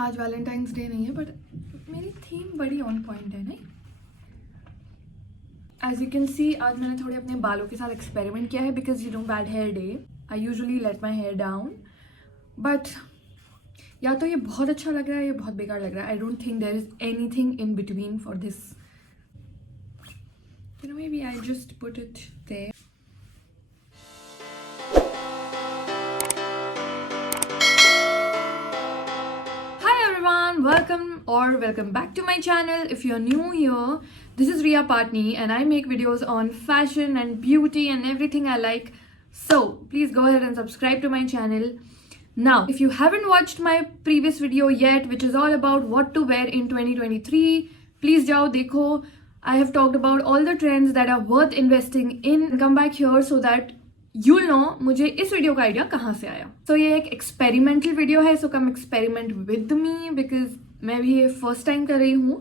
आज Valentine's day नहीं है बट मेरी थीम बड़ी ऑन पॉइंट है नहीं। एज यू कैन सी आज मैंने थोड़े अपने बालों के साथ एक्सपेरिमेंट किया है because you know bad hair day I usually let my hair down but या तो ये बहुत अच्छा लग रहा है या बहुत बेकार लग रहा है। I don't think there is anything in between for this you know maybe I just put it there. Welcome back to my channel. If you're new here, this is Riya Patni and I make videos on fashion and beauty and everything I like. So please go ahead and subscribe to my channel. Now, if you haven't watched my previous video yet, which is all about what to wear in 2023, please jao dekho. I have talked about all the trends that are worth investing in. Come back here so that you'll know मुझे इस वीडियो का आइडिया कहाँ से आया। So ये एक experimental video है, so come experiment with me because मैं भी ये फर्स्ट टाइम कर रही हूँ।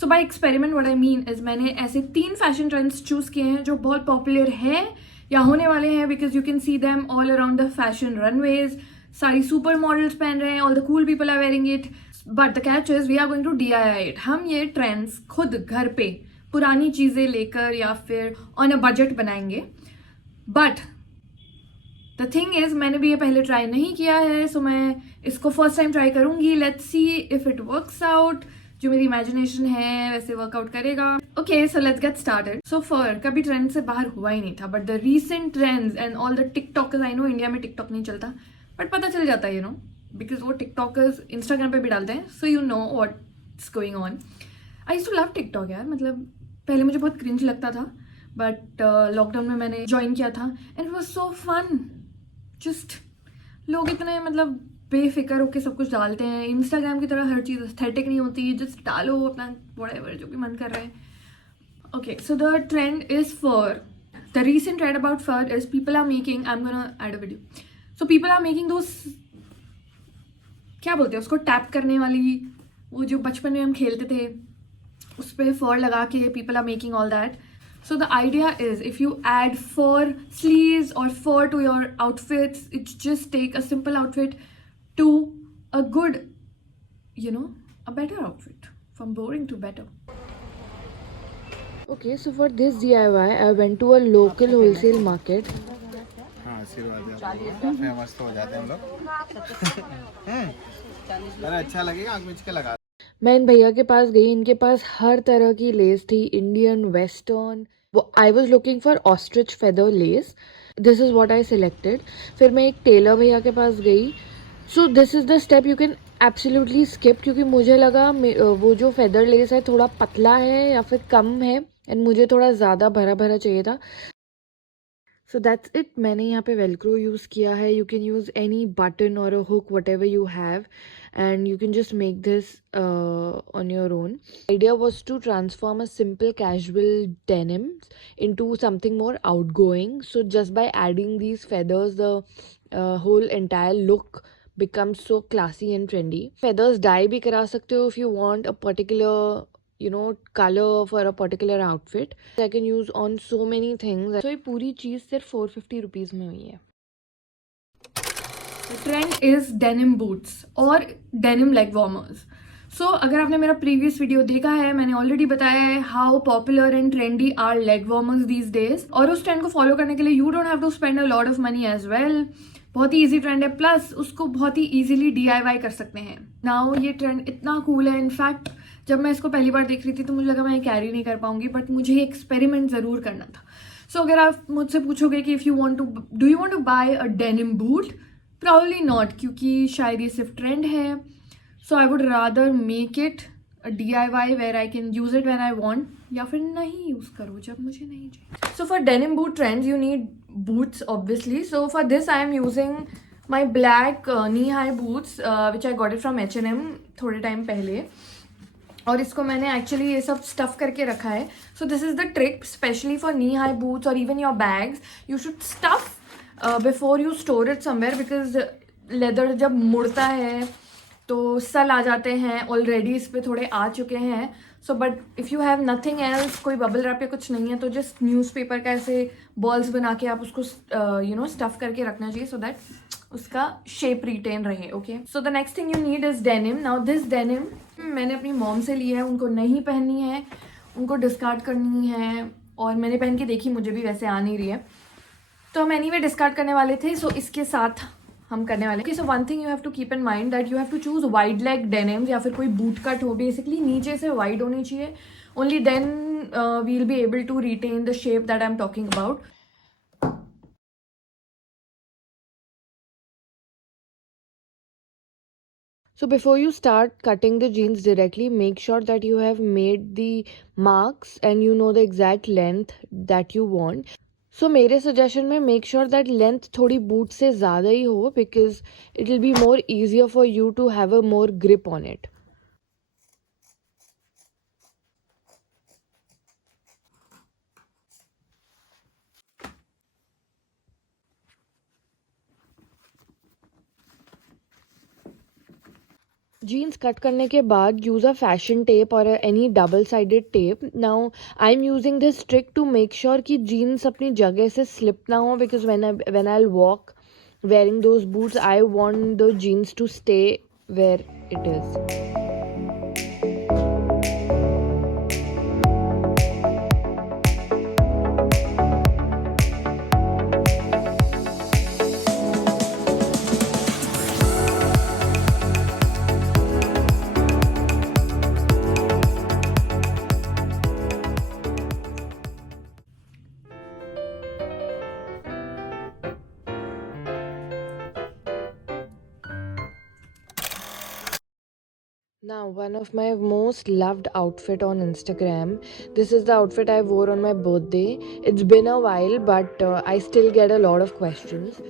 So by experiment what I mean is मैंने ऐसे 3 फैशन ट्रेंड्स चूज किए हैं जो बहुत पॉपुलर हैं या होने वाले हैं because you can see them all around the fashion runways. सारी सुपर मॉडल्स पहन रहे हैं, all the cool people are wearing it but the catch is we are going to DIY इट। हम ये ट्रेंड्स खुद घर पे पुरानी चीजें लेकर या फिर ऑन अ बजट बनाएंगे। बट द थिंग इज मैंने भी ये पहले ट्राई नहीं किया है, सो मैं इसको फर्स्ट टाइम ट्राई करूंगी। Let's see if it works out. जो मेरी इमेजिनेशन है वैसे वर्कआउट करेगा। Okay so let's get started. So fur कभी ट्रेंड से बाहर हुआ ही नहीं था but the recent trends and all the TikTokers, I know India में टिकटॉक नहीं चलता बट पता चल जाता है यू नो बिकॉज वो टिकटॉकर्स इंस्टाग्राम पे भी डालते हैं, so you know what's going on. I used to love TikTok यार, मतलब पहले मुझे बहुत क्रिंज लगता था बट लॉकडाउन में मैंने ज्वाइन किया था and it was so fun. Just लोग इतने मतलब बेफिक्र होकर सब कुछ डालते हैं। इंस्टाग्राम की तरह हर चीज़ एस्थेटिक नहीं होती, जस्ट डालो अपना व्हाटएवर जो भी मन कर रहा है। Okay so the trend is fur. The recent trend about fur is people are making, I am gonna add a video, so people are making those, क्या बोलते हैं उसको, टैप करने वाली, वो जो बचपन में हम खेलते थे उस पर फर लगा के people are making all that. So the idea is if you add fur sleeves or fur to your outfits, it's just take a simple outfit to a good, you know, a better outfit. From boring to better. Okay, so for this DIY, I went to a local wholesale market. हाँ आशीर्वाद है, फेमस तो हो जाते हैं हम लोग। अरे अच्छा लगेगा, आग मिर्च के लगा। मैं इन भैया के पास गई, इनके पास हर तरह की लेस थी, Indian, western. I was looking for ostrich feather less, this is what I selected. फिर मैं एक टेलर भैया के पास गई। So this is the step you can absolutely skip, क्योंकि मुझे लगा वो जो फेदर लेस है थोड़ा पतला है या फिर कम है एंड मुझे थोड़ा ज़्यादा भरा भरा चाहिए था। So that's it. मैंने यहाँ पे वेलक्रो यूज़ किया है। You can use any button और a hook whatever you have and you can just make this on your own. The idea was to transform a simple casual denim into something more outgoing. So just by adding these feathers, the whole entire look becomes so classy and trendy. Feathers dye bhi kara sakte ho if you want a particular color for a particular outfit. I can use on so many things. So ये पूरी चीज़ सिर्फ 450 रुपीज़ में हुई है। Trend is denim boots और denim leg warmers. सो अगर आपने मेरा प्रीवियस वीडियो देखा है, मैंने ऑलरेडी बताया है how popular and trendy are leg warmers these days. और उस ट्रेंड को फॉलो करने के लिए you don't have to spend a lot of money as well. बहुत ही ईजी ट्रेंड है, प्लस उसको बहुत ही ईजिली DIY कर सकते हैं। नाउ ये ट्रेंड इतना कूल है, इनफैक्ट जब मैं इसको पहली बार देख रही थी तो मुझे लगा मैं कैरी नहीं कर पाऊंगी बट मुझे ये एक्सपेरिमेंट जरूर करना था। सो अगर आप मुझसे पूछोगे कि if you want to do you want to buy a denim boot, probably not, क्योंकि शायद ये सिर्फ ट्रेंड है। So I would rather make it a DIY where I can use it when I want, या फिर नहीं use करो जब मुझे नहीं चाहिए। So for denim boot trends you need boots obviously. So for this I am using my black knee high boots which I got it from H&M थोड़े टाइम पहले, और इसको मैंने एक्चुअली ये सब स्टफ करके रखा है। So this is the trick specially for knee high boots और even your bags, you should stuff before you store it somewhere because leather जब मुड़ता है तो सल आ जाते हैं, ऑलरेडी इस पे थोड़े आ चुके हैं। So but if you have nothing else, कोई बबल रैप या कुछ नहीं है, तो जस्ट न्यूज़पेपर का ऐसे बॉल्स बना के आप उसको स्टफ करके रखना चाहिए सो दैट उसका शेप रिटेन रहे. Okay, so the next thing you need is denim. Now this denim मैंने अपनी मॉम से ली है. उनको नहीं पहननी है, उनको डिस्कार्ड करनी है, और मैंने पहन के देखी, मुझे भी वैसे आ नहीं रही है, तो हम एनीवे डिस्कार्ड करने वाले थे. सो इसके साथ हम करने वाले. Okay, so one thing you have to keep in mind that you have to choose wide leg denims, या फिर कोई बूट कट हो. बेसिकली नीचे से वाइड होनी चाहिए. Only then we will be able to retain the shape that I am talking about. So before you start cutting the jeans directly, make sure that you have made the marks and you know the exact length that you want. So मेरे suggestion में make sure that length थोड़ी boot से ज़्यादा ही हो, because it will be more easier for you to have a more grip on it. Jeans cut करने के बाद use a fashion tape or any double sided tape. Now I'm using this trick to make sure कि jeans अपनी जगह से slip ना हो, because when I'll walk wearing those boots, I want the jeans to stay where it is. Now, one of my most loved outfit on Instagram. This is the outfit I wore on my birthday. It's been a while, but I still get a lot of questions.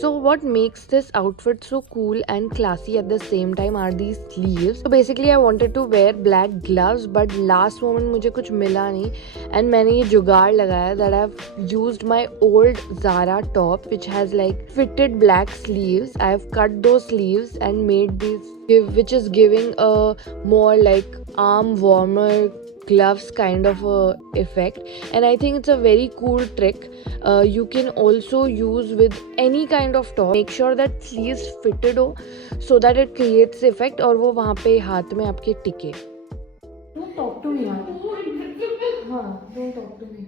So what makes this outfit so cool and classy at the same time are these sleeves. So basically I wanted to wear black gloves, but last moment मुझे कुछ मिला नहीं, and मैंने ये जुगाड़ लगाया that I've used my old Zara top which has like fitted black sleeves. I've cut those sleeves and made these, which is giving a more like arm warmer gloves kind of a effect, and I think it's a very cool trick. You can also use with any kind of top. Make sure that sleeves fitted हो so that it creates effect और वो वहाँ पे हाथ में आपके टिके. Don't talk to me यार. हाँ, don't talk to me.